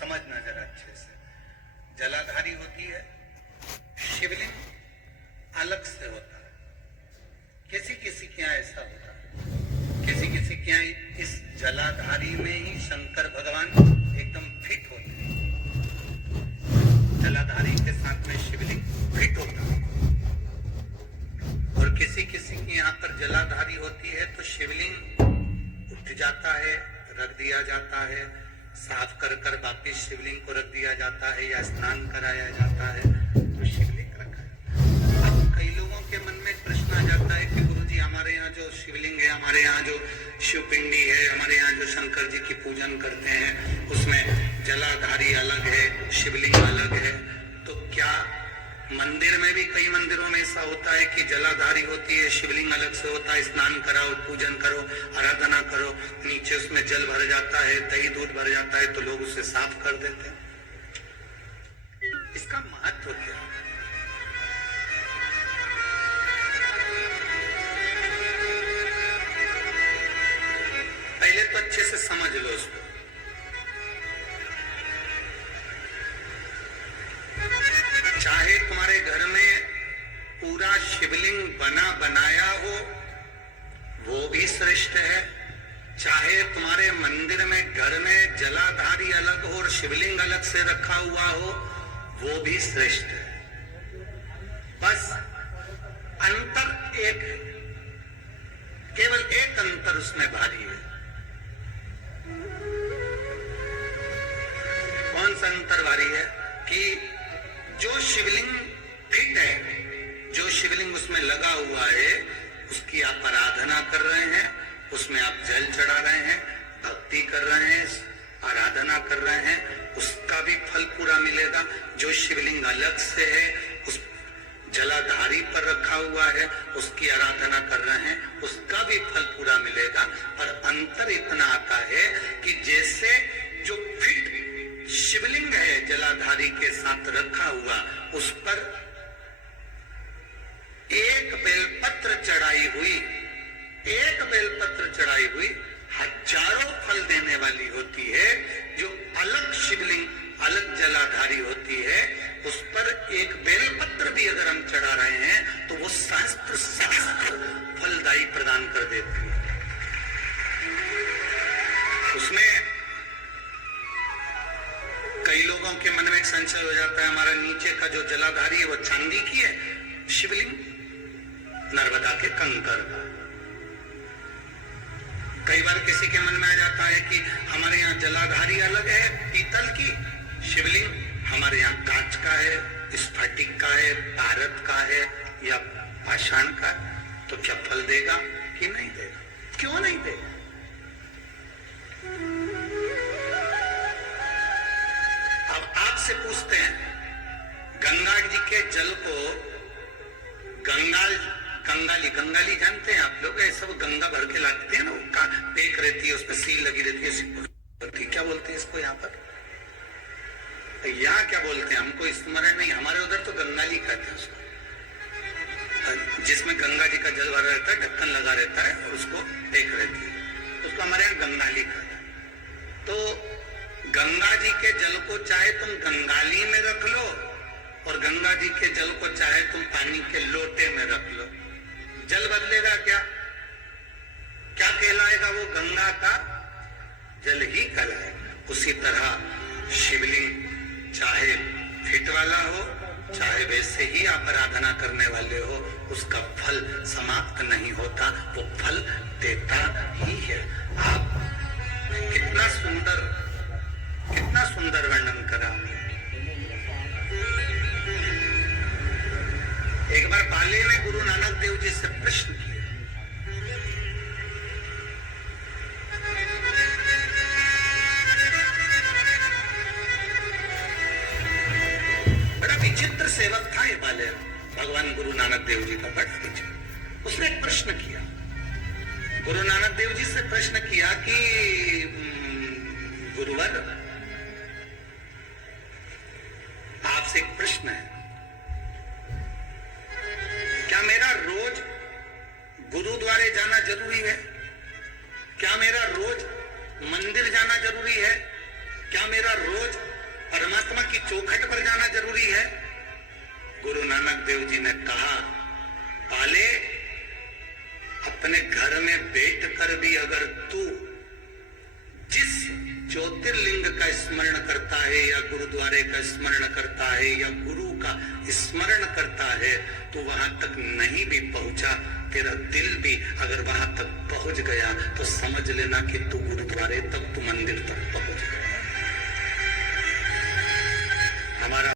समझना जरा अच्छे से। जलाधारी होती है, शिवलिंग अलग से होता है। किसी किसी के यहाँ ऐसा होता है, किसी किसी के यहाँ इस जलाधारी में ही शंकर भगवान एकदम फिट होते हैं। जलाधारी के साथ में शिवलिंग फिट होता है। और किसी किसी के यहाँ पर जलाधारी होती है तो शिवलिंग उठ जाता है, रख दिया जाता है, साफ कर कर वापिस शिवलिंग को रख दिया जाता है या स्नान कराया जाता है तो शिवलिंग रखा है। अब कई लोगों के मन में प्रश्न आ जाता है कि गुरुजी हमारे यहाँ जो शिवलिंग है, हमारे यहाँ जो शिवपिंडी है, हमारे यहाँ जो शंकर जी की पूजन करते हैं उसमें जलाधारी अलग है, शिवलिंग अलग है, तो क्या मंदिर में भी कई मंदिरों में ऐसा होता है कि जलाधारी होती है, शिवलिंग अलग से होता है, स्नान कराओ, पूजन करो, आराधना करो, नीचे उसमें जल भर जाता है, दही दूध भर जाता है तो लोग उसे साफ कर देते हैं। इसका महत्व क्या है? पहले तो अच्छे से समझ लो उसको। चाहे तुम्हारे घर में पूरा शिवलिंग बना बनाया हो वो भी श्रेष्ठ है, चाहे तुम्हारे मंदिर में घर में जलाधारी अलग हो और शिवलिंग अलग से रखा हुआ हो वो भी श्रेष्ठ है। बस अंतर एक है, केवल एक अंतर उसमें भारी है। कौन सा अंतर भारी है? कि जो शिवलिंग फिट है, जो शिवलिंग उसमें लगा हुआ है, उसकी आप आराधना कर रहे हैं, उसमें आप जल चढ़ा रहे हैं, भक्ति कर रहे हैं, आराधना कर रहे हैं, उसका भी फल पूरा मिलेगा। जो शिवलिंग अलग से है, उस जलाधारी पर रखा हुआ है, उसकी आराधना कर रहे हैं, उसका भी फल पूरा मिलेगा। पर अंतर इतना आता है कि जैसे जो फिट शिवलिंग है जलाधारी के साथ रखा हुआ, उस पर एक बेलपत्र चढ़ाई हुई, एक बेलपत्र चढ़ाई हुई हजारों फल देने वाली होती है। जो अलग शिवलिंग अलग जलाधारी होती है उस पर एक बेलपत्र भी अगर हम चढ़ा रहे हैं तो वो सहस्त्र फलदायी प्रदान कर देती है। उसमें कई लोगों के मन में एक संशय हो जाता है, हमारा नीचे का जो जलाधारी है वो चांदी की है, शिवलिंग नर्मदा के कंकर का। कई बार किसी के मन में आ जाता है कि हमारे यहाँ जलाधारी अलग है पीतल की, शिवलिंग हमारे यहाँ कांच का है, स्फटिक का है, भारत का है या पाषाण का, तो क्या फल देगा कि नहीं देगा? क्यों नहीं देगा? अब आपसे पूछते हैं, गंगा जी के जल को गंगाली जानते हैं आप लोग? ऐसा वो गंगा भर के लाते हैं ना, वो पेक रहती है, उसमें सील लगी रहती है, क्या बोलते हैं इसको यहाँ पर? यहाँ क्या बोलते हैं हमको स्मरण नहीं, हमारे उधर तो गंगाली कहते हैं उसको, जिसमें गंगा जी का जल भरा रहता है, ढक्कन लगा रहता है और उसको पेक रहती है, उसको हमारे यहाँ गंगाली कहते हैं। तो गंगा जी के जल को चाहे तुम गंगाली में रख लो और गंगा जी के जल को चाहे तुम पानी के लोटे में रख लो, जल बदलेगा क्या? क्या कहलाएगा? वो गंगा का जल ही कहलाएगा। उसी तरह शिवलिंग चाहे फिट वाला हो, चाहे वैसे ही आप आराधना करने वाले हो, उसका फल समाप्त नहीं होता, वो फल देता ही है। आप कितना सुंदर वर्णन करा। एक बार बाले ने गुरु नानक देव जी से प्रश्न किया, बड़ा विचित्र सेवक था ये बाले, भगवान गुरु नानक देव जी का बड़ा विचित्र। उसने एक प्रश्न किया, गुरु नानक देव जी से प्रश्न किया कि गुरुवर आपसे एक प्रश्न है, क्या मेरा रोज गुरुद्वारे जाना जरूरी है? क्या मेरा रोज मंदिर जाना जरूरी है? क्या मेरा रोज परमात्मा की चौखट पर जाना जरूरी है? गुरु नानक देव जी ने कहा, पाले अपने घर में बैठ कर भी अगर तू जिस ज्योतिर्लिंग का स्मरण करता है या गुरुद्वारे का स्मरण करता है या गुरु का स्मरण करता है, तो वहां तक नहीं भी पहुंचा, तेरा दिल भी अगर वहां तक पहुंच गया तो समझ लेना कि तू गुरुद्वारे तक, तू मंदिर तक पहुंच गया। हमारा